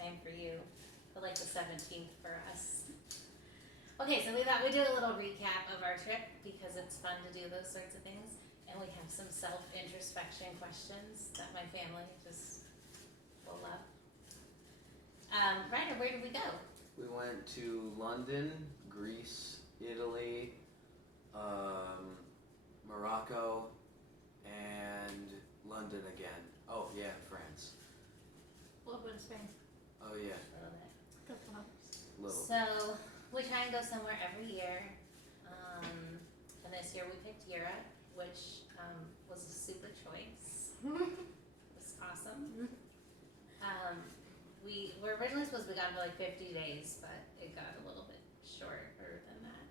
time for you, but like the 17th for us. Okay, so we thought we'd do a little recap of our trip because it's fun to do those sorts of things. And we have some self-introspection questions that my family just will love. Ryder, where did we go? We went to London, Greece, Italy, Morocco, and London again. Oh yeah, France. A little bit of Spain. Oh yeah, A little bit. Couple hours. little. So we try and go somewhere every year. And this year we picked Europe, which was a super choice. It was awesome. We were originally supposed to be gone for like 50 days, but it got a little bit shorter than that.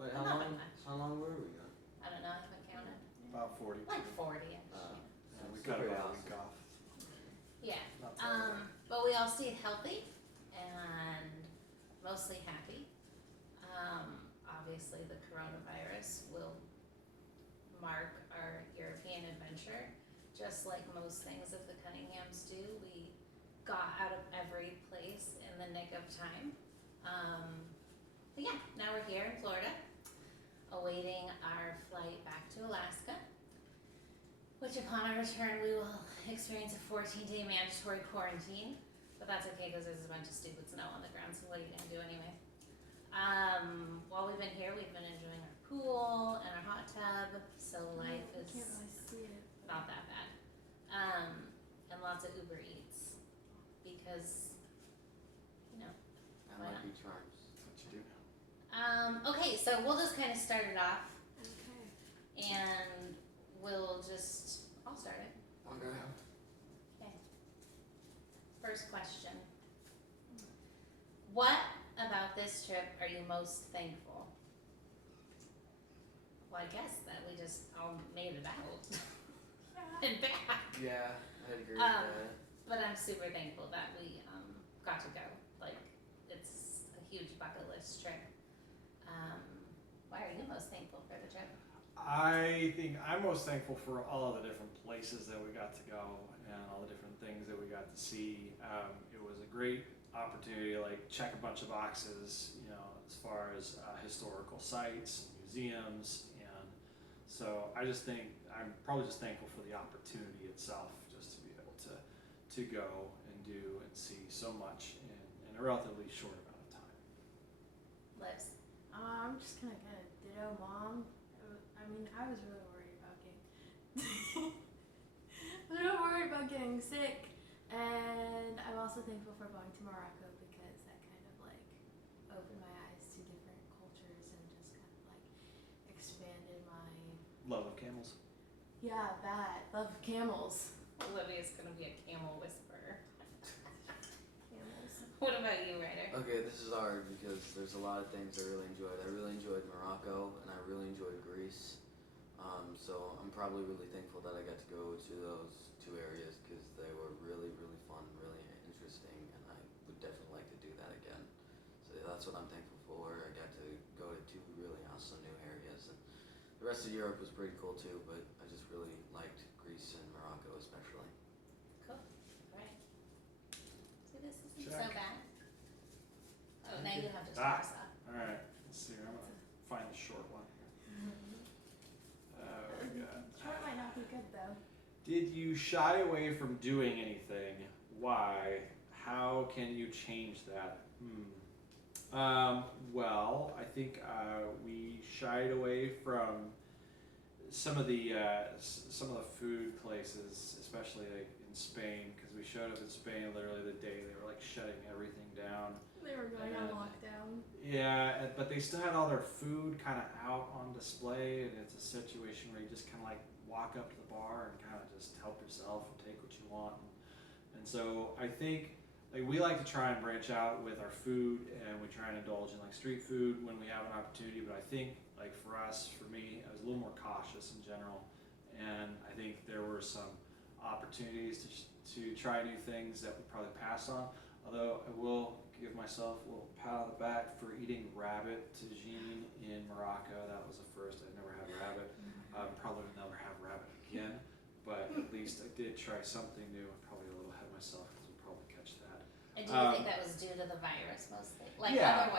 Wait, Not that much. how long were we gone? I don't know, I haven't counted. About 40. Like 40-ish. So we Super cut about a awesome. week off. Yeah. Not far. But we all stayed healthy and mostly happy. Obviously, the coronavirus will mark our European adventure, just like most things that the Cunninghams do. We got out of every place in the nick of time. But yeah, now we're here in Florida, awaiting our flight back to Alaska, which upon our return we will experience a 14-day mandatory quarantine. But that's okay because there's a bunch of stupid snow on the ground, so what are you gonna do anyway? While we've been here, we've been enjoying our pool and our hot tub, so life I can't really is see it. not that bad. And lots of Uber Eats because, you know. That Why might not? be charms. That's what you do. Okay, so we'll just kind of start it off, Okay. and I'll start it. Okay. Okay. First question. What about this trip are you most thankful? Well, I guess that we just all made it out and back. Yeah, I agree with Um, that. But I'm super thankful that we got to go. Like, it's a huge bucket list trip. Why are you most thankful for the trip? I think I'm most thankful for all of the different places that we got to go and all the different things that we got to see. It was a great opportunity to like check a bunch of boxes, you know, as far as historical sites, museums, and so I just think I'm probably just thankful for the opportunity itself, just to be able to go and do and see so much in a relatively short amount of time. Liz? I'm just gonna kind of ditto mom. I mean, I was really worried about getting sick, and I'm also thankful for going to Morocco because that kind of like opened my eyes to different cultures and just kind of like expanded my Love of camels. love of camels. Olivia's gonna be a camel whisperer. Camels. What about you, Ryder? Okay, this is hard because there's a lot of things I really enjoyed. I really enjoyed Morocco and I really enjoyed Greece. So I'm probably really thankful that I got to go to those two areas because they were really, really fun, really interesting, and I would definitely like to do that again. So that's what I'm thankful for. I got to go to two really awesome new areas, and the rest of Europe was pretty cool too, but I just really liked Greece and Morocco especially. Cool. Alright. See, this isn't so Check. bad. Oh, now you have to Ah. toss up. All right, let's see. I'm gonna find the short one here. Oh, we got. Short might not be good though. Did you shy away from doing anything? Why? How can you change that? Well, I think we shied away from some of the food places, especially like in Spain, because we showed up in Spain literally the day they were like shutting everything down. They were going And on then- lockdown. Yeah, but they still had all their food kind of out on display, and it's a situation where you just kind of like walk up to the bar and kind of just help yourself and take what you want. And so I think like we like to try and branch out with our food, and we try and indulge in like street food when we have an opportunity. But I think like for us, for me, I was a little more cautious in general, and I think there were some opportunities to try new things that we probably pass on. Although I will give myself a little pat on the back for eating rabbit tagine in Morocco. That was a first. I'd never had rabbit. Probably will never have rabbit again. But at least I did try something new. I'm probably a little ahead of myself because we'll probably catch that. And do you think that was due to the virus mostly? Like Yeah.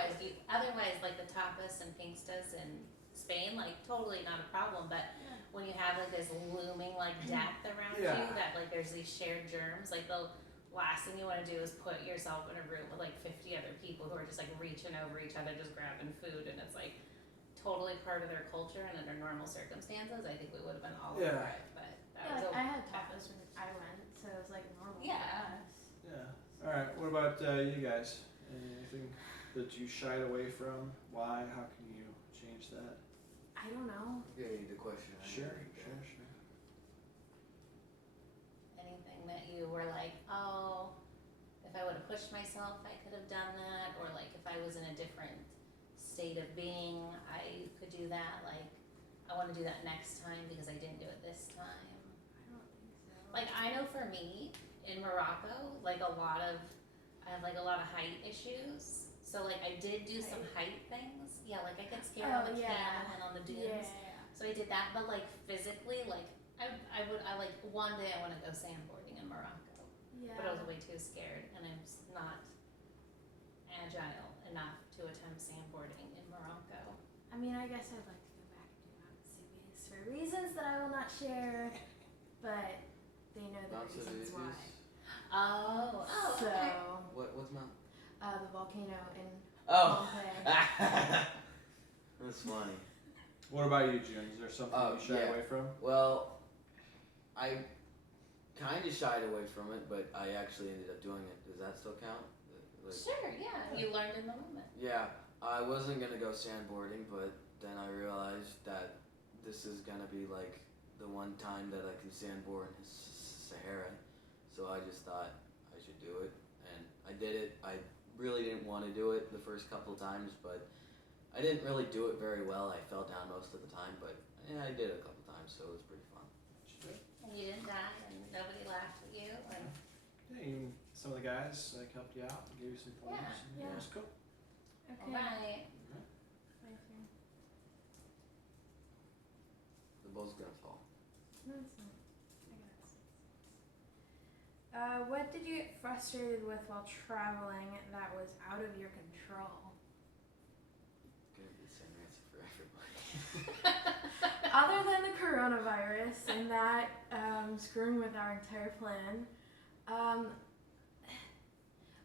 otherwise like the tapas and pingstas in Spain, like totally not a problem. But when you have like this looming like death around Yeah. you, that like there's these shared germs, like the last thing you want to do is put yourself in a room with like 50 other people who are just like reaching over each other, just grabbing food, and it's like totally part of their culture. And under normal circumstances, I think we would have been all over Yeah. it. But that Yeah, was like I had tapas when I went, so it was like normal Yeah. for us. Yeah. All right. What about you guys? Anything that you shied away from? Why? How can you change that? I don't know. Okay, the question. Sure. anything that you were like, oh, if I would have pushed myself, I could have done that, or like if I was in a different state of being, I could do that. Like, I want to do that next time because I didn't do it this time. I don't think so. Like, I know for me in Morocco, like I have like a lot of height issues. So like I did do some height things. Yeah, like I get scared on the camel and on the dunes. Yeah. So I did that, but like physically, like I like one day I want to go sandboarding in Morocco. Yeah. But I was way too scared, and I'm just not agile enough to attempt sandboarding in Morocco. I mean, I guess I'd like to go back and do Mount Vesuvius for reasons that I will not share, but they know the Mount reasons Vesuvius. why. Oh, So, okay. What's Mount? the volcano in Oh. Pompeii. That's funny. What about you, June? Is there something you shy yeah. away from? Well, I kind of shied away from it, but I actually ended up doing it. Does that still count? Like, Sure, yeah. You learned in the moment. yeah, I wasn't gonna go sandboarding, but then I realized that this is gonna be like the one time that I can sandboard in Sahara. So I just thought I should do it, and I did it. I really didn't want to do it the first couple of times, but I didn't really do it very well. I fell down most of the time, but yeah, I did it a couple times, so it was pretty fun. And you didn't die, and nobody laughed at you. And Yeah, even some of the guys like helped you out, and gave you some pointers. Yeah, and yeah. It was cool. Okay. alright. My turn. The ball's gonna fall. No, it's not. I got it. What did you get frustrated with while traveling that was out of your control? Gonna be the same answer for everybody. Other than the coronavirus and that screwing with our entire plan,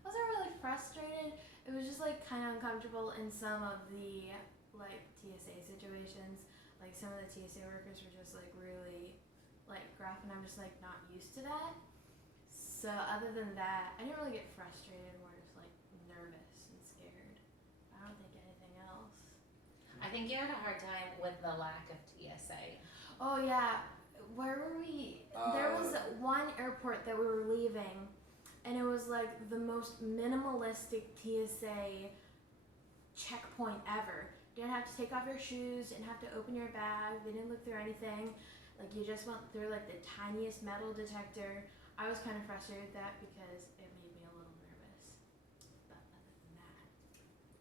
wasn't really frustrated. It was just like kind of uncomfortable in some of the like TSA situations. Like some of the TSA workers were just like really like gruff, and I'm just like not used to that. So other than that, I didn't really get frustrated. More just like nervous and scared. I don't think anything else. I think you had a hard time with the lack of TSA. Oh yeah, where were we? There was one airport that we were leaving, and it was like the most minimalistic TSA checkpoint ever. You didn't have to take off your shoes, didn't have to open your bag, they didn't look through anything. Like you just went through like the tiniest metal detector. I was kind of frustrated with that because it made me a little nervous. But other than that,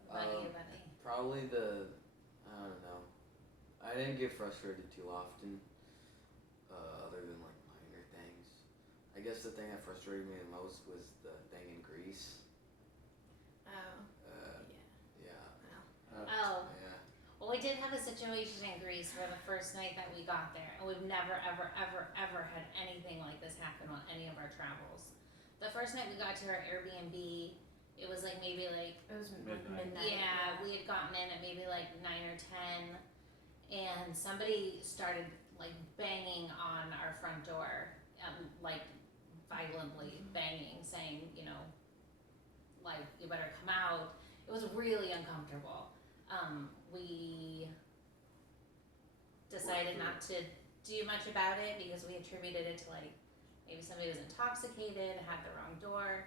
What about you, buddy? Probably I don't know. I didn't get frustrated too often, other than like minor things. I guess the thing that frustrated me the most was the thing in Greece. oh Yeah, Oh, yeah. well, we did have a situation in Greece where the first night that we got there, and we've never, ever, ever, ever had anything like this happen on any of our travels. The first night we got to our Airbnb, it was like maybe like, it was Midnight. midnight. yeah, we had gotten in at maybe like 9 or 10, and somebody started like banging on our front door, like violently banging, saying, you know, like, you better come out. It was really uncomfortable. We decided not to do much about it because we attributed it to like maybe somebody was intoxicated, had the wrong door.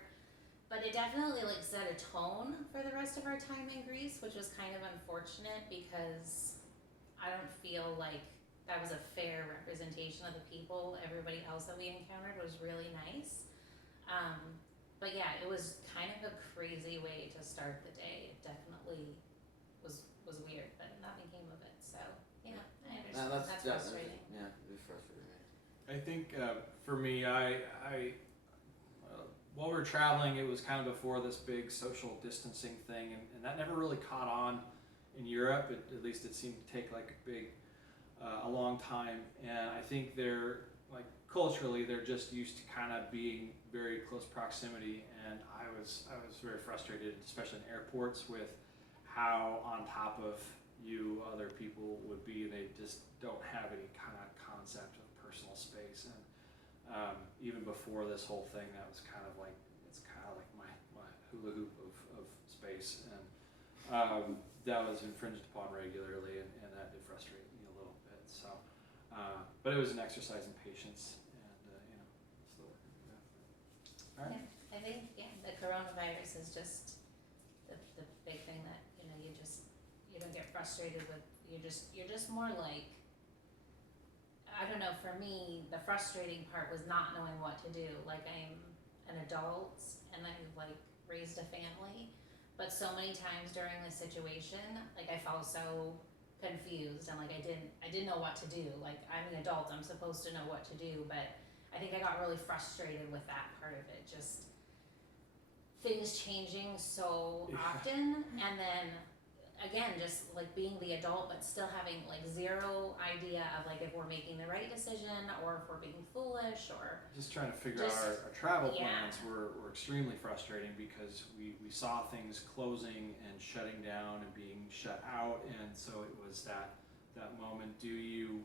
But it definitely like set a tone for the rest of our time in Greece, which was kind of unfortunate because I don't feel like that was a fair representation of the people. Everybody else that we encountered was really nice. But yeah, it was kind of a crazy way to start the day. It definitely was weird, but nothing came of it. So yeah, I understand. That's frustrating. Yeah, it was frustrating. I think for me, I while we were traveling, it was kind of before this big social distancing thing, and that never really caught on in Europe. At least it seemed to take like a long time. And I think they're like culturally, they're just used to kind of being very close proximity. And I was very frustrated, especially in airports, with how on top of you other people would be. They just don't have any kind of concept of personal space. And even before this whole thing, that was kind of like, it's kind of like my hula hoop of space, and that was infringed upon regularly, and that did frustrate me a little bit. So, but it was an exercise in patience, and still working through that. All right. Yeah, I think the coronavirus is just the big thing that you don't get frustrated with. You're just more like, I don't know. For me, the frustrating part was not knowing what to do. Like, I'm an adult and I've like raised a family, but so many times during this situation, like I felt so confused and like I didn't know what to do. Like, I'm an adult, I'm supposed to know what to do, but I think I got really frustrated with that part of it. Just things changing so often, and then again, just like being the adult, but still having like zero idea of like if we're making the right decision or if we're being foolish or Just trying to figure out our travel plans were extremely frustrating, because we saw things closing and shutting down and being shut out, and so it was that moment. Do you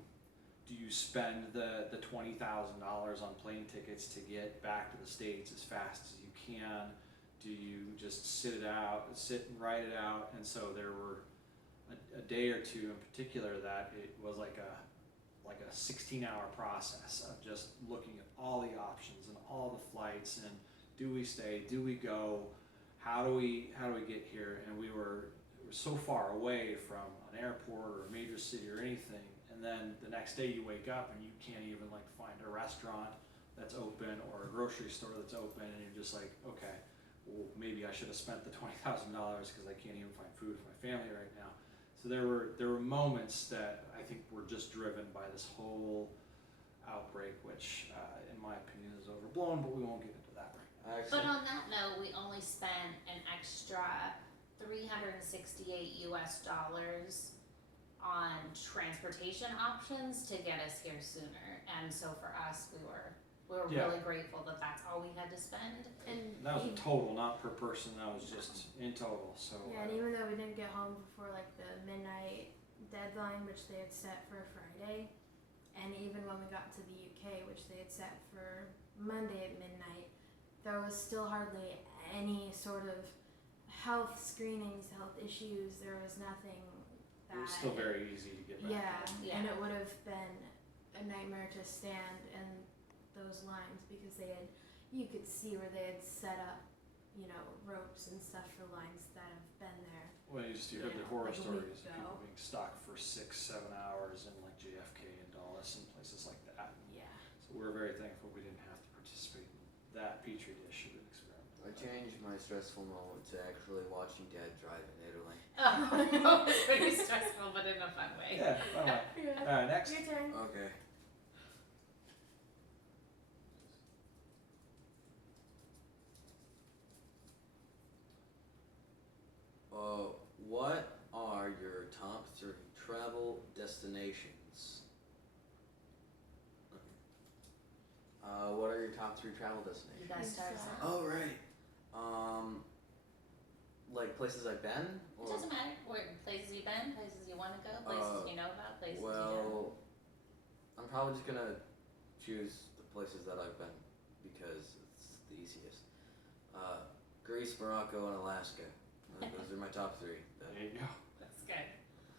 spend the $20,000 on plane tickets to get back to the States as fast as you can? Do you just sit and write it out? And so there were a day or two in particular that it was like a 16-hour process of just looking at all the options and all the flights, and do we stay, do we go, how do we get here? And we were so far away from an airport or a major city or anything, and then the next day you wake up and you can't even like find a restaurant that's open or a grocery store that's open, and you're just like, okay, well, maybe I should have spent the $20,000 because I can't even find food for my family right now. So there were moments that I think were just driven by this whole outbreak, which in my opinion is overblown, but we won't get into that right now. But on that note, we only spent an extra $368 on transportation options to get us here sooner, and so for us, we were really grateful that that's all we had to spend. And that was a total, not per person. That was just in total. So yeah, and even though we didn't get home before like the midnight deadline, which they had set for Friday, and even when we got to the UK, which they had set for Monday at midnight, there was still hardly any sort of health screenings, health issues. There was nothing that. It was still very easy to get back. Yeah, and it would have been a nightmare to stand in those lines, because you could see where they had set up, ropes and stuff for lines that have been there. Well, you heard the horror like stories of people being stuck for 6-7 hours in like JFK and Dulles and places like that. Yeah. So we're very thankful we didn't have to participate in that petri dish of an experiment. I changed my stressful moment to actually watching Dad drive in Italy. Oh, it was pretty stressful, but in a fun way. Yeah, fun way. Yeah. Next. Your turn. Okay. What are your top 3 travel destinations? What are your top 3 travel You destinations? guys start. Oh, right. Like places I've been? It doesn't matter. Where places you've been, places you want to go, places you know about, places you don't. Well, I'm probably just gonna choose the places that I've been because it's the easiest. Greece, Morocco, and Alaska. Those are my top 3. There you go. That's good.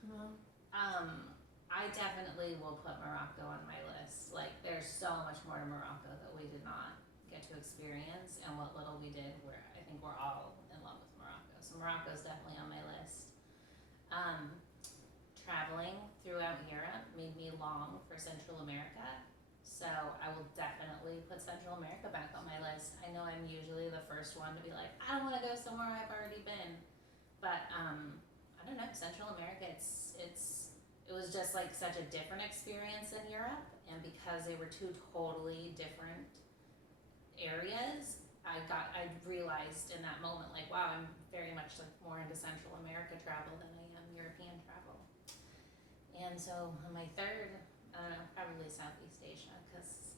No. I definitely will put Morocco on my list. Like, there's so much more to Morocco that we did not get to experience, and what little we did, I think we're all in love with Morocco. So Morocco's definitely on my list. Traveling throughout Europe made me long for Central America, so I will definitely put Central America back on my list. I know I'm usually the first one to be like, I don't want to go somewhere I've already been, but I don't know, Central America, it was just like such a different experience in Europe, and because they were 2 totally different areas, I realized in that moment, like, wow, I'm very much like more into Central America travel than I am European travel. And so on my third, I don't know, probably Southeast Asia, because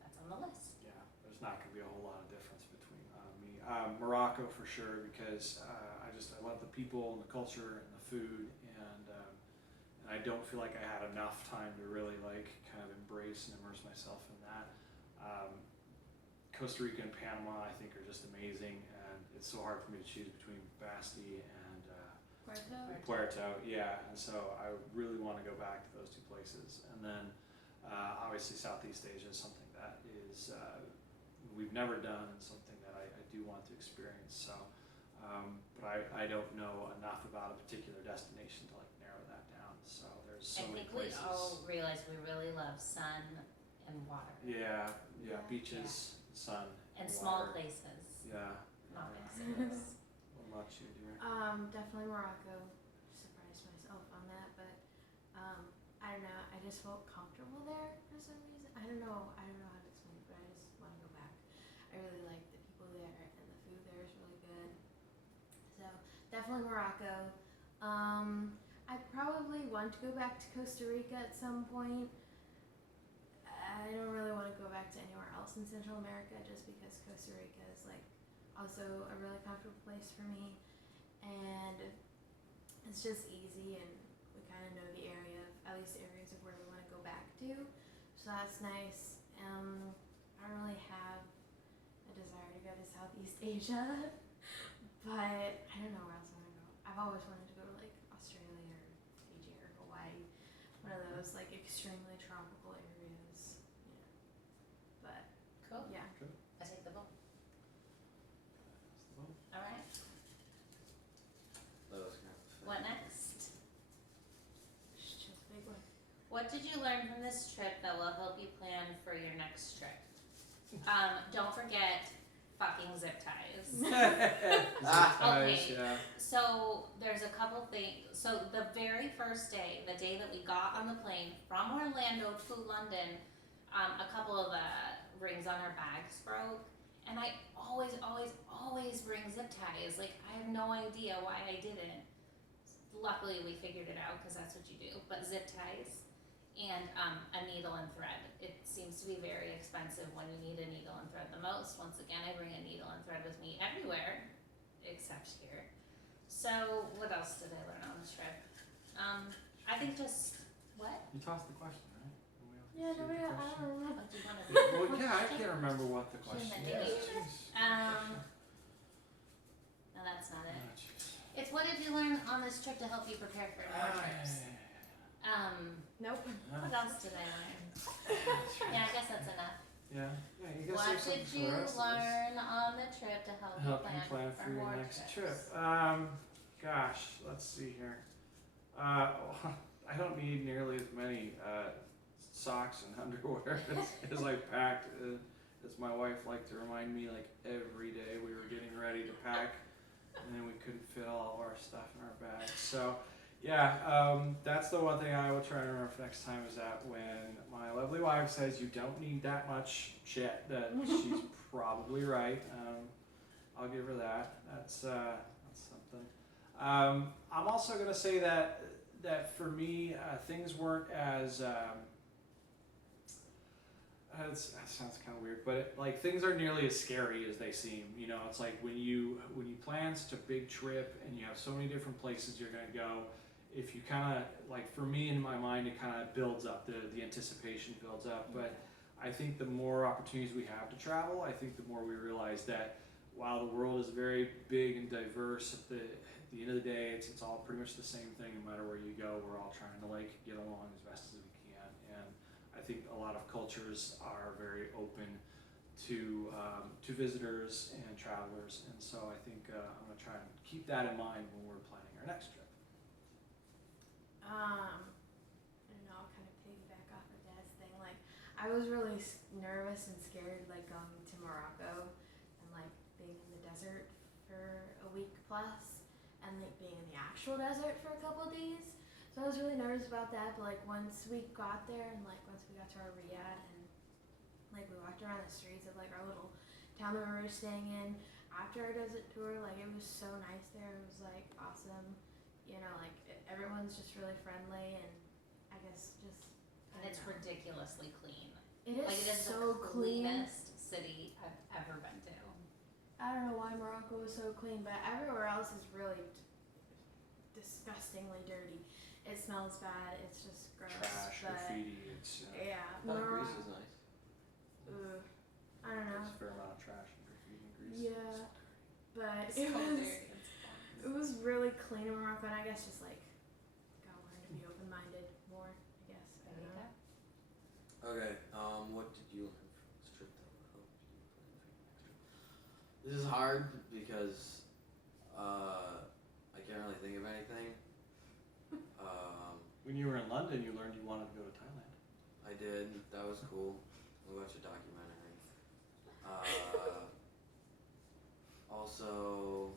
that's on the list. Yeah, there's not going to be a whole lot of difference between me. Morocco for sure, because I love the people and the culture and the food, and I don't feel like I had enough time to really like kind of embrace and immerse myself in that. Costa Rica and Panama I think are just amazing, and it's so hard for me to choose between Basti and Puerto, yeah, and so I really want to go back to those two places. And then obviously Southeast Asia is something that is we've never done, and something that I do want to experience. So, but I don't know enough about a particular destination to like narrow that down. So there's so many I think places. we all realize we really love sun and water. Yeah, Yeah. beaches, sun, And water. small places, Yeah. not big Yeah. cities. What about you, dear? Definitely Morocco. Surprised myself on that, but I don't know. I just felt comfortable there for some reason. I don't know how to explain it, but I just want to go back. I really like the people there, and the food there is really good. So definitely Morocco. I probably want to go back to Costa Rica at some point. I don't really want to go back to anywhere else in Central America, just because Costa Rica is like also a really comfortable place for me, and it's just easy, and we kind of know the area of, at least areas of where we want to go back to, so that's nice. I don't really have a desire to go to Southeast Asia, but I don't know where else I want to go. I've always wanted to go to like Australia or Fiji or Hawaii, one of those like extremely tropical areas, but Cool, yeah. I take the vote. That's the vote. Alright, That was kind of what next? Just a big one. What did you learn from this trip that will help you plan for your next trip? Don't forget fucking zip ties. Zip ties, Okay. yeah. So there's a couple things. So the very first day, the day that we got on the plane from Orlando to London, a couple of the rings on our bags broke, and I always bring zip ties. Like, I have no idea why I didn't. Luckily, we figured it out, because that's what you do. But zip ties and a needle and thread. It seems to be very expensive when you need a needle and thread the most. Once again, I bring a needle and thread with me everywhere except here. So what else did I learn on this trip? I think just what? You tossed the question, right? Yeah, Nobody nobody. else I see the don't know. What do you want to question? Well, yeah, I can't remember what the question Shouldn't I is. do it? No, that's not it. Oh, jeez. It's what did you learn on this trip to help you prepare for more trips? Nope. What else did I learn? Yeah, I guess that's enough. Yeah, you guess What there's something did for you the rest of us. learn on the trip to help Help you you plan for for your more next trips? trip. Gosh, let's see here. I don't need nearly as many socks and underwear as I packed. As my wife liked to remind me, like every day we were getting ready to pack, and then we couldn't fit all of our stuff in our bags. So, yeah, that's the one thing I will try to remember for next time, is that when my lovely wife says you don't need that much shit, that she's probably right. I'll give her that. That's something. I'm also gonna say that for me, things weren't as that sounds kind of weird, but like things aren't nearly as scary as they seem. You know, it's like when you plan such a big trip and you have so many different places you're gonna go. If you kind of like, for me in my mind, it kind of builds up. The anticipation builds up, but I think the more opportunities we have to travel, I think the more we realize that while the world is very big and diverse, at the end of the day, it's all pretty much the same thing. No matter where you go, we're all trying to like get along as best as we can. And I think a lot of cultures are very open to visitors and travelers. And so I think I'm gonna try and keep that in mind when we're planning our next trip. I don't know, I'll kind of piggyback off of Dad's thing. Like, I was really nervous and scared, like, going to Morocco and, like, being in the desert for a week plus, and, like, being in the actual desert for a couple of days. So I was really nervous about that, but, like, once we got there and, like, once we got to our riad and, like, we walked around the streets of, like, our little town that we were staying in after our desert tour. Like, it was so nice there. It was like awesome. You know, like everyone's just really friendly, and I guess just. And it's ridiculously clean. It is, Like it is so the clean. cleanest city I've ever been to. I don't know why Morocco was so clean, but everywhere else is really disgustingly dirty. It smells bad. It's just gross. Trash, but graffiti. It's yeah, But Greece Morocco. is nice. I don't know. There's a fair amount of trash and graffiti in Greece. Yeah, but It's it so was dirty. It's fun. it was really clean in Morocco, and I guess just like gotta learn to be open-minded more. I guess I don't know. Okay, what did you learn from this trip that will help you plan for your next trip? This is hard because I can't really think of anything. When you were in London, you learned you wanted to go to Thailand. I did. That was cool. We watched a documentary. Also,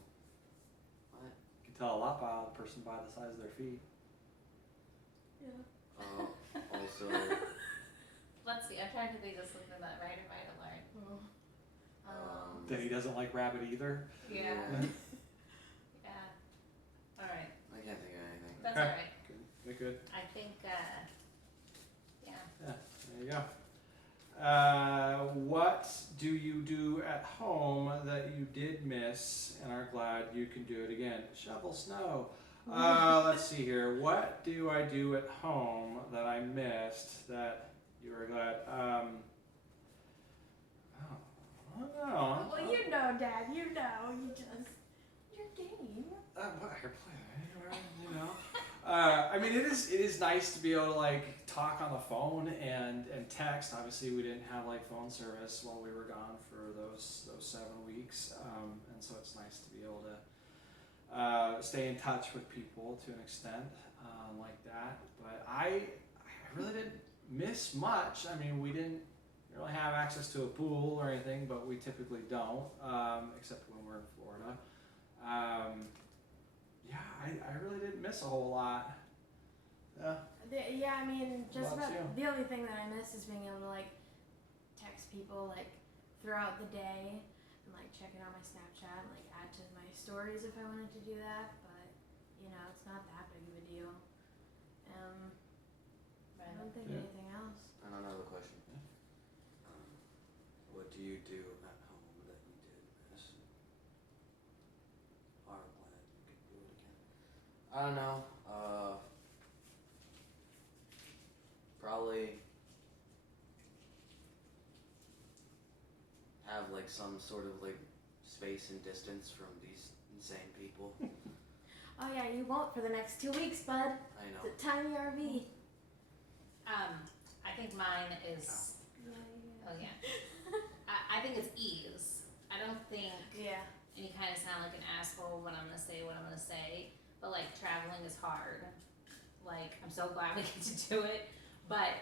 what? You can tell a lot by the person by the size of their feet. Yeah. Also, Let's see. I'm trying to think of something that Ryder might have learned. That he doesn't like rabbit either. Yeah. Yeah. All right. I can't think of anything. That's Okay. all right. Good. Good. I think. Yeah. Yeah. There you go. What do you do at home that you did miss and are glad you can do it again? Shovel snow. Let's see here. What do I do at home that I missed that you were glad? I don't know. Well, you know, Dad. You know. You just your game. What I could play anywhere, you know. I mean, it is nice to be able to like talk on the phone and text. Obviously, we didn't have like phone service while we were gone for those 7 weeks, and so it's nice to be able to stay in touch with people to an extent like that. But I really didn't miss much. I mean, we didn't really have access to a pool or anything, but we typically don't, except when we're in Florida. Yeah, I really didn't miss a whole lot. Yeah, I mean, just Lots, about yeah. the only thing that I miss is being able to like text people like throughout the day and like checking out my Snapchat and like add to my stories if I wanted to do that. But you know, it's not that big of a deal. I don't think Yeah. anything else. And another question. What do you do at home that you did miss? Are glad you could do it again. I don't know. Probably have like some sort of like space and distance from these insane people. Oh yeah, you won't for the next 2 weeks, bud. I know. It's a tiny RV. I think mine is. Oh yeah. I think it's ease. I don't think. Yeah. And you kind of sound like an asshole when I'm gonna say what I'm gonna say, but like traveling is hard. Like I'm so glad we get to do it, but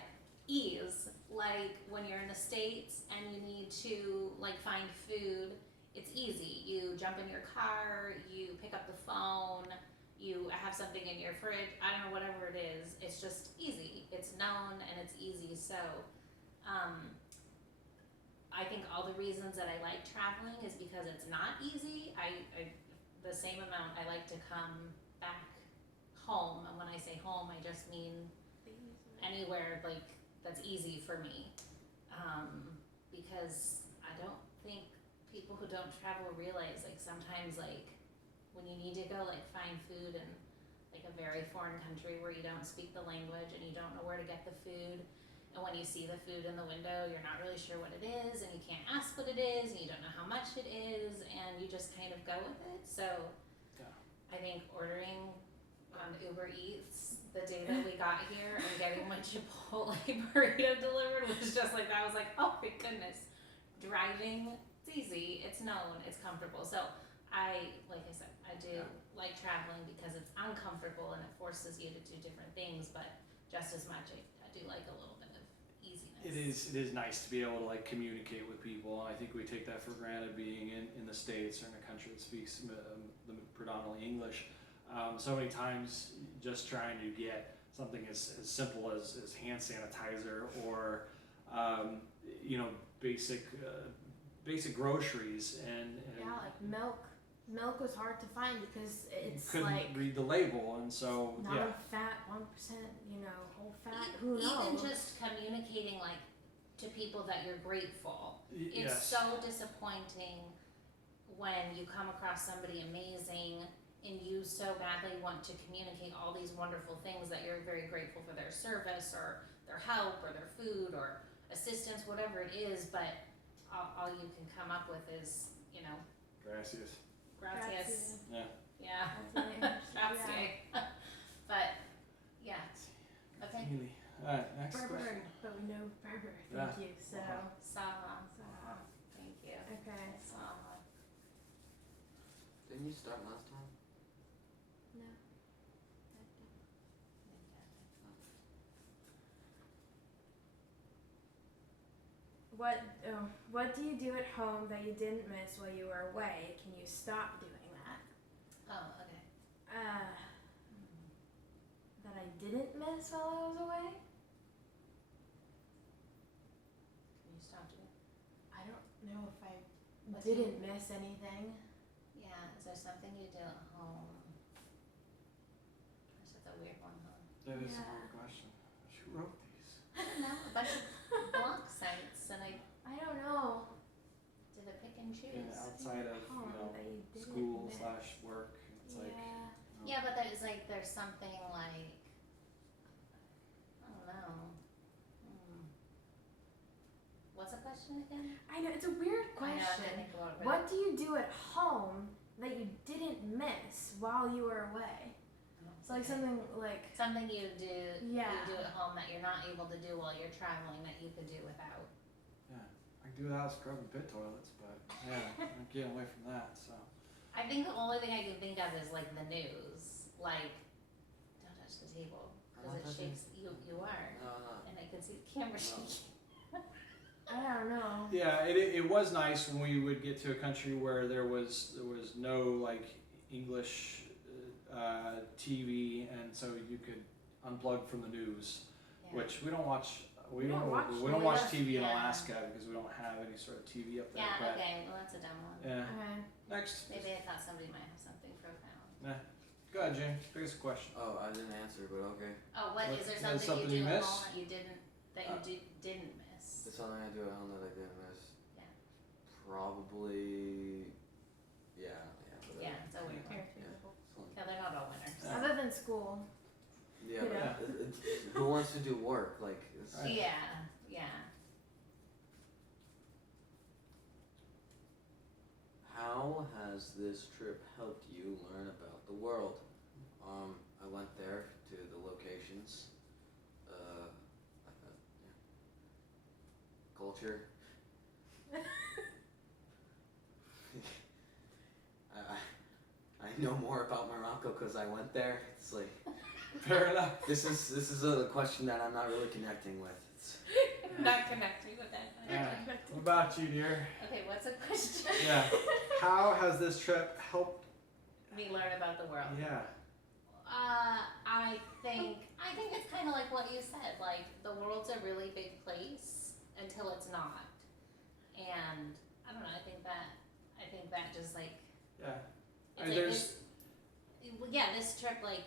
ease. Like when you're in the States and you need to like find food, it's easy. You jump in your car, you pick up the phone, you have something in your fridge. I don't know, whatever it is. It's just easy. It's known and it's easy. So, I think all the reasons that I like traveling is because it's not easy. I the same amount I like to come back home, and when I say home, I just mean anywhere like that's easy for me. Because I don't think people who don't travel realize like sometimes like when you need to go like find food in like a very foreign country where you don't speak the language and you don't know where to get the food. And when you see the food in the window, you're not really sure what it is, and you can't ask what it is, and you don't know how much it is, and you just kind of go with it. So, Yeah. I think ordering on Uber Eats the day that we got here and getting my Chipotle burrito delivered was just like that. I was like, oh my goodness. Driving, it's easy, it's known, it's comfortable. So, like I said, I do like traveling because it's uncomfortable and it forces you to do different things, but just as much, I do like a little bit of easiness. It is nice to be able to like communicate with people, and I think we take that for granted being in the States or in a country that speaks the predominantly English. So many times just trying to get something as simple as hand sanitizer or basic basic groceries and Yeah, like milk. Milk was hard to find because it's couldn't like read the label, and so yeah. non-fat, 1%, whole fat. Who knows? Even just communicating like to people that you're grateful. It's Yes. so disappointing when you come across somebody amazing and you so badly want to communicate all these wonderful things that you're very grateful for their service or their help or their food or assistance, whatever it is, but all you can come up with is, Gracias. gracias. Yeah. Yeah. Grazie. Grazie. But, yeah. Okay. Really. All right. Next Berber, question. but we know Berber. Yeah. Thank you. So, Saha. so Thank you. okay. Saha. Didn't you start last time? No. What do you do at home that you didn't miss while you were away? Can you stop doing that? Oh, okay. That I didn't miss while I was away? Can you stop doing? I don't know if I What do you- didn't miss anything. Yeah, is there something you do at home? That's just a weird one, huh? That is a Yeah. weird question. Who wrote these? I don't know, a bunch of blog sites, and I I don't know. did a pick and choose. Yeah, outside of Home that you didn't school miss. / work. It's like Yeah. Yeah, but there's something like, I don't know. What's the question again? I know it's a weird I know, I question. didn't think about it. What do you do at home that you didn't miss while you were away? So like something like Something you do Yeah. you do at home that you're not able to do while you're traveling that you could do without. I can do without scrubbing pit toilets, but yeah, I'm getting away from that. So I think the only thing I can think of is like the news. Like, don't touch the table I'm not because it touching. shakes. You are, No, I'm not. and I can see the camera No. shaking. I don't know. yeah, it was nice when we would get to a country where there was no like English TV, and so you could unplug from the news, Yeah. which we don't watch. We We don't don't watch we don't watch news. TV in Yeah. Alaska because we don't have any sort of TV up there. Yeah. but Okay. Well, that's a dumb one. yeah. Okay. Next. Maybe I thought somebody might have something profound. Go ahead, James. Pick us a question. Oh, I didn't answer, but okay. Oh, What- is there is something, something you you do at miss? home that you didn't miss? There's something I do at home that I didn't miss. Yeah. Probably. Yeah. But Yeah, it's a weird one. Here, Yeah. Yeah, they're not all winners. Yeah. Other than school. Yeah, but Yeah. who wants to do work? Like, it's, Right. Yeah. how has this trip helped you learn about the world? I went there to the locations, culture. I know more about Morocco because I went there. It's like Fair enough. this is a question that I'm not really connecting with. It's, Not connecting with that. Yeah. What about you, dear? Okay, what's the question? Yeah. How has this trip helped? Me learn about the world. Yeah. I think it's kind of like what you said. Like the world's a really big place until it's not, and I don't know. I think that just like Yeah. it's like There's this trip like.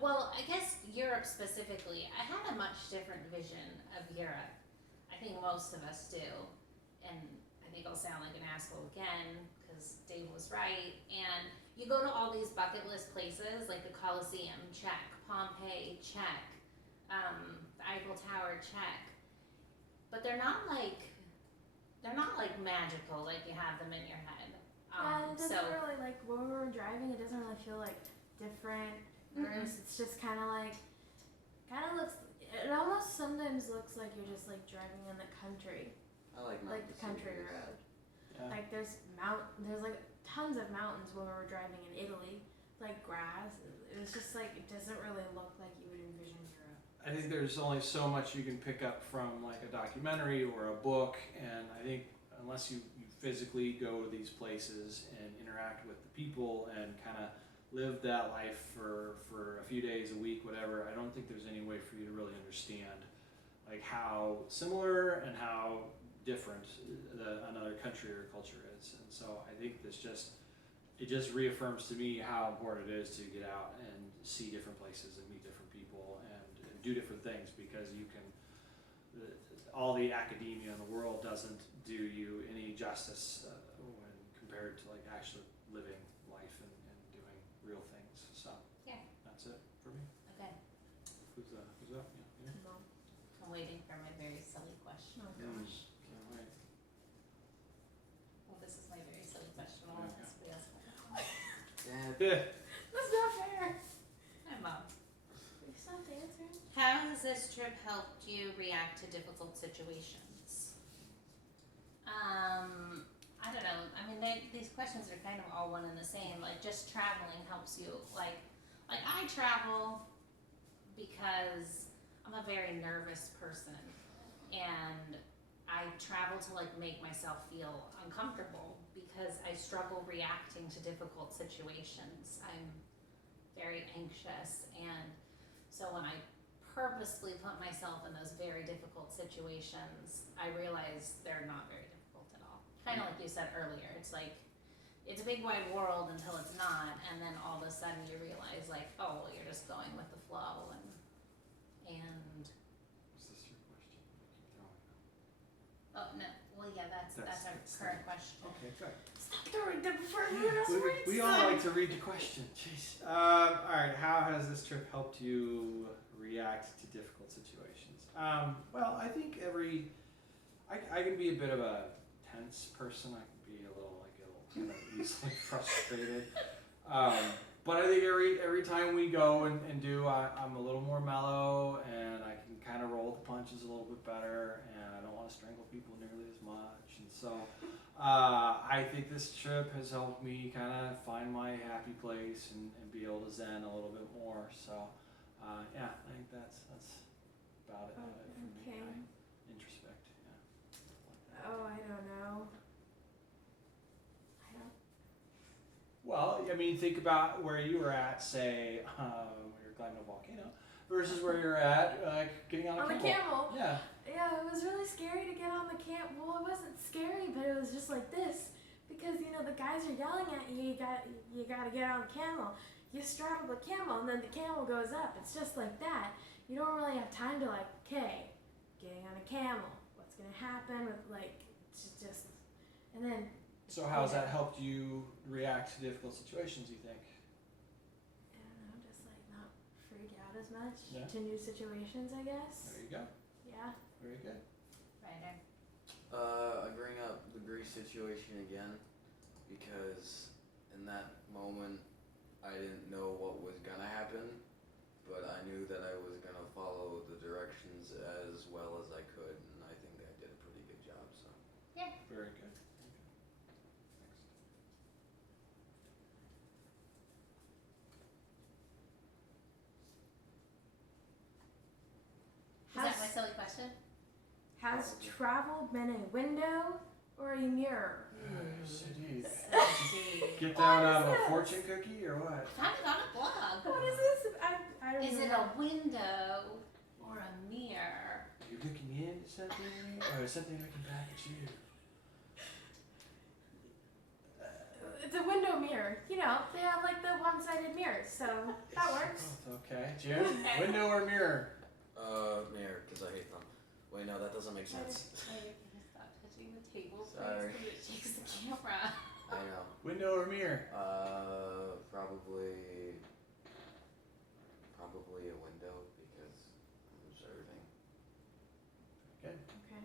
Well, I guess Europe specifically. I had a much different vision of Europe. I think most of us do, and I think I'll sound like an asshole again because Dave was right. And you go to all these bucket list places like the Colosseum, check. Pompeii, check. The Eiffel Tower, check. But they're not like magical like you have them in your head. Yeah, it doesn't So really like when we were driving. It doesn't really feel like different. Whereas it's just kind of looks. It almost sometimes looks like you're just like driving in the country, I like like the country cities. road. Yeah. Like there's like tons of mountains when we were driving in Italy. Like grass. It was just like it doesn't really look like you would envision Europe. I think there's only so much you can pick up from like a documentary or a book, and I think unless you physically go to these places and interact with the people and kind of live that life for a few days, a week, whatever, I don't think there's any way for you to really understand like how similar and how different another country or culture is. And so I think it just reaffirms to me how important it is to get out and see different places and meet different people and do different things, because you can, all the academia in the world doesn't do you any justice when compared to like actually living life and doing real things. So Yeah. that's it for me. Okay, Who's up? Yeah. Mom. I'm waiting for my very silly question. Oh gosh. Can't wait. Well, this is my very silly question. I'll Yeah. ask somebody else. Dad, That's not fair. Hi, Mom. You stopped answering. How has this trip helped you react to difficult situations? I don't know. I mean, these questions are kind of all one and the same. Like, just traveling helps you. Like I travel because I'm a very nervous person, and I travel to like make myself feel uncomfortable because I struggle reacting to difficult situations. I'm very anxious, and so when I purposely put myself in those very difficult situations, I realize they're not very difficult at all. Kind of like you said earlier, it's like, it's a big wide world until it's not, and then all of a sudden you realize like, oh, well, you're just going with the flow, and Was this your question? Keep throwing them. oh, no, well, yeah, that's our That's current question. Okay, good. Stop throwing them before everyone else reads We all them. like to read the question. Jeez. All right. How has this trip helped you react to difficult situations? Well, I think I can be a bit of a tense person. I can be a little kind of easily frustrated. But I think every time we go and do, I'm a little more mellow, and I can kind of roll the punches a little bit better, and I don't want to strangle people nearly as much. And so I think this trip has helped me kind of find my happy place and be able to zen a little bit more. So yeah, I think that's about it for me. Okay. I introspect. Yeah. Oh, I don't know. Well, I mean, think about where you were at, say, when you were climbing a volcano, versus where you're at, getting on a On the camel. camel. Yeah. Yeah, it was really scary to get on the camp. Well, it wasn't scary, but it was just like this, because the guys are yelling at you. You got to get on the camel. You straddle the camel, and then the camel goes up. It's just like that. You don't really have time to like, okay, getting on a camel. What's gonna happen with just, and then. So how's that helped you react to difficult situations, you think? I don't know, just like not freak out as much Yeah. to new situations, I guess. There you go. Yeah. Very good. Right there. I bring up the Greece situation again because in that moment I didn't know what was gonna happen, but I knew that I was gonna follow the directions as well as I could, and I think I did a pretty good job. So Very good. Is that my silly question? Has travel been a window or a mirror? Next. Jeez. Let's see. Get down What out is of a this? fortune cookie or what? Found it on a blog. What is this? I don't Is know. it a window or a mirror? Are you looking into something, or is something looking back at you? It's a window mirror. They have like the one-sided mirrors, so that works. Oh, okay. Jim, window or mirror? mirror, because I hate them. Wait, no, that doesn't make sense. Wait, can you stop touching the table, please? Sorry. Because it shakes the camera. I know. Window or mirror? Probably a window because I'm observing. Good. Okay.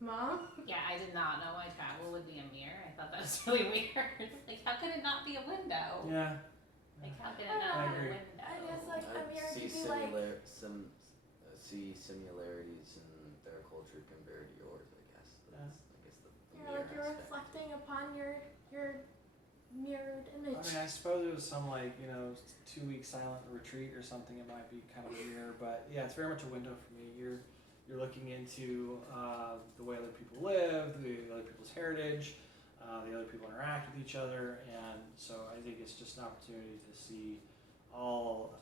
Mom? Yeah, I did not know my travel would be a mirror. I thought that was really weird. Like, how could it not be a window? Yeah. Like, how could it I not be a agree. window? I guess like a mirror see could be like. see similarities in their culture compared to yours. I guess. That's, I guess the mirror You're aspect. reflecting upon your mirrored image. I mean, I suppose it was some 2-week silent retreat or something. It might be kind of a mirror, but yeah, it's very much a window for me. You're looking into the way other people live, the other people's heritage, the other people interact with each other, and so I think it's just an opportunity to see all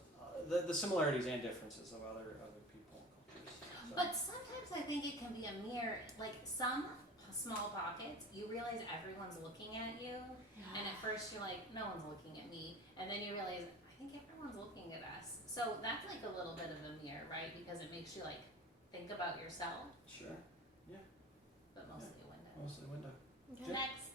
the similarities and differences of other people and cultures. So. But sometimes I think it can be a mirror. Like, some small pockets, you realize everyone's looking at you, and at first you're like, no one's looking at me, and then you realize, I think everyone's looking at us. So that's like a little bit of a mirror, right? Because it makes you like think about yourself, Sure. but mostly a window. Mostly window. Okay. Next.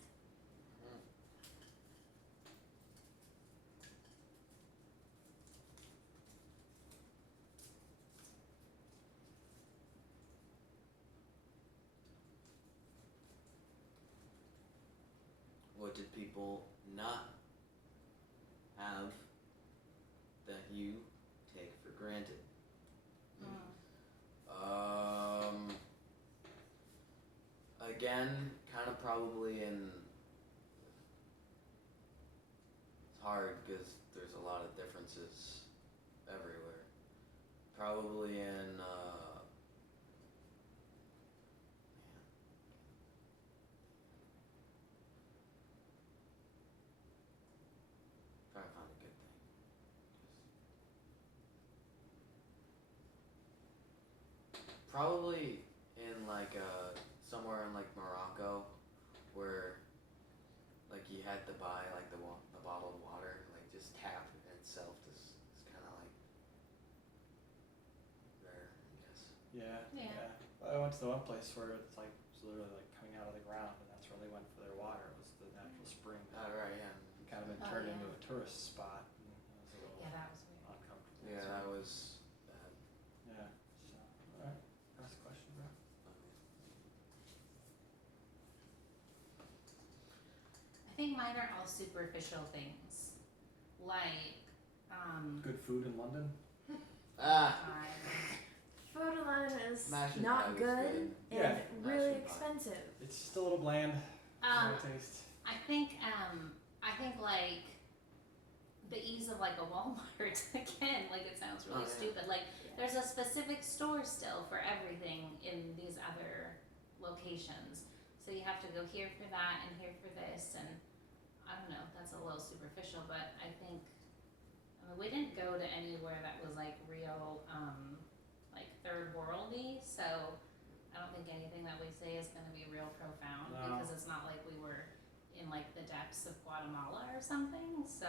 What did people not have that you take for granted? Again, kind of probably in. It's hard because there's a lot of differences everywhere. Probably in. Try to find a good thing. Probably in like somewhere in like Morocco, where like you had to buy like the bottled water, like just tap itself is kind of like rare, I guess. Yeah. Yeah. I went to the one place where it's like it's literally like coming out of the ground, and that's where they went for their water. It was the natural spring. Oh right, yeah. Kind of been Oh, turned yeah. into a tourist spot. And it was a little Yeah, that was weird. uncomfortable. Yeah, so, that was bad. yeah. So, all right. Last question, bro. I think mine are all superficial things, like Good food in London. Food in London is Smash and not pie was good and Yeah. really Smash and pie. expensive. It's just a little bland. Um, No taste. I think like the ease of like a Walmart again, like it sounds really Oh, yeah. stupid. Like there's a specific store still for everything in these other locations. So you have to go here for that and here for this, and I don't know, that's a little superficial, but I think we didn't go to anywhere that was like real like third worldy, so I don't think anything that we say is gonna be real profound No. because it's not like we were in like the depths of Guatemala or something. So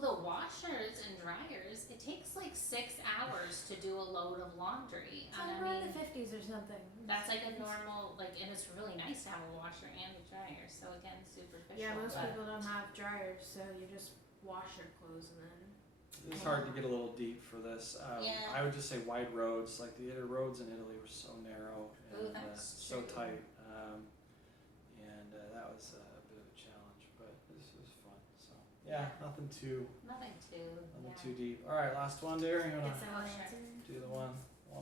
the washers and dryers, it takes like 6 hours to do a load of laundry. It's And like I we're in mean, the 50s or something. that's like a normal, like, and it's really nice to have a washer and a dryer. So again, superficial. Yeah, most but people don't have dryers, so you just wash your clothes and then. It's hard to get a little deep for this. Yeah. I would just say wide roads. Like the roads in Italy were so narrow Ooh, and that's so true. tight, and that was a bit of a challenge. But this was fun. So yeah, Yeah. nothing too nothing too. too deep. All right, last one, dear. You wanna It's Oh, an sure. answer. do the one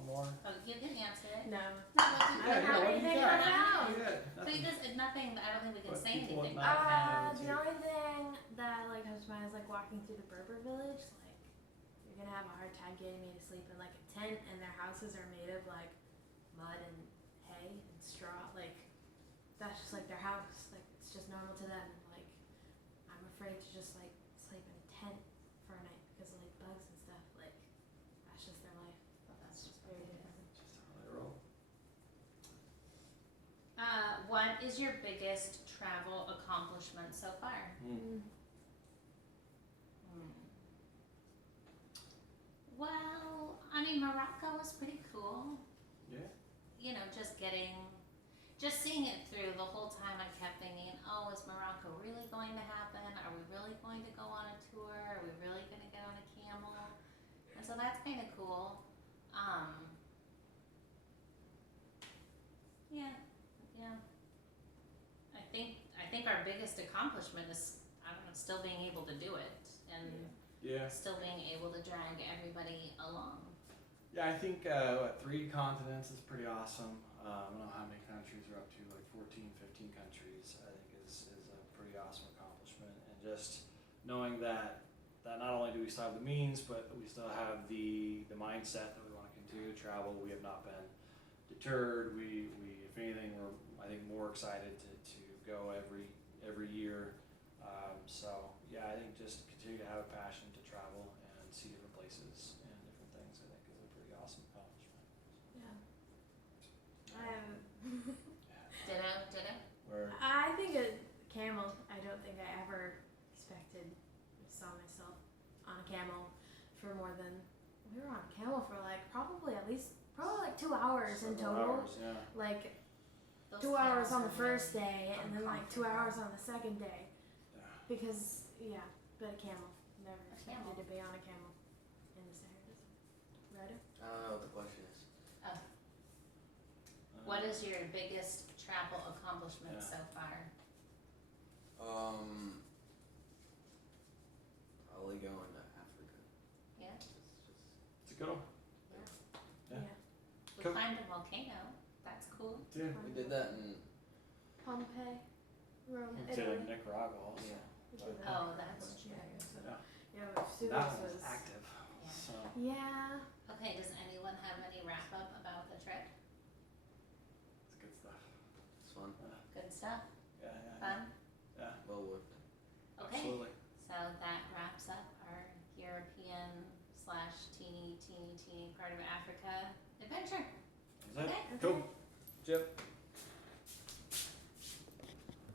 more? Oh, you can answer it. No. No, what I don't have what do you anything got? profound. You got But nothing. there's nothing. I don't think we can What say people anything would about not that. have. The only thing that like comes to mind is like walking through the Berber village. Like you're gonna have a hard time getting me to sleep in like a tent, and their houses are made of like mud and hay and straw. Like that's just like their house. Like it's just normal to them. Like I'm afraid to just like sleep in a tent for a night because of like bugs and stuff. Like that's just their life. But that's just Very very different. Just how they roll. What is your biggest travel accomplishment so far? Well, I mean, Morocco was pretty cool. Yeah. You know, just seeing it through the whole time. I kept thinking, oh, is Morocco really going to happen? Are we really going to go on a tour? Are we really going to get on a camel? And so that's kind of cool. Yeah. I think our biggest accomplishment is, I don't know, still being able to do it and Yeah. still being able to drag everybody along. Yeah, I think 3 continents is pretty awesome. I don't know how many countries we're up to, like 14, 15 countries, I think is a pretty awesome accomplishment. And just knowing that not only do we still have the means, but we still have the mindset that we want to continue to travel. We have not been deterred. We if anything, we're, I think, more excited to go every year. So yeah, I think just continue to have a passion to travel and see different places and different things, I think is a pretty awesome accomplishment. Yeah. out. Yeah. Like Those 2 hours camels on are the first really day, and then like 2 uncomfortable. hours on the second day. Yeah. Because but a camel. Never A expected camel. to be on a camel in the Sahara Desert. Right? I don't know what the question is. What is your biggest travel accomplishment Yeah. so far? Probably going to Africa. Yeah, It's just It's a good one. Yeah. we Cool. climbed a volcano. That's cool. Yeah. we did that in Pompeii, Rome, To Italy. Nicaragua also. yeah. We did that. Oh, that's true. Yeah, Vesuvius That one was was. active. Yeah. So Yeah. Okay, does anyone have any wrap up about the trip? it's good stuff. It's fun. Good stuff? Yeah, yeah, Fun? yeah. Well worth it. Okay, Absolutely. so that wraps up our European/teeny part of Africa adventure. That's it. Okay. Cool. Okay. Chip.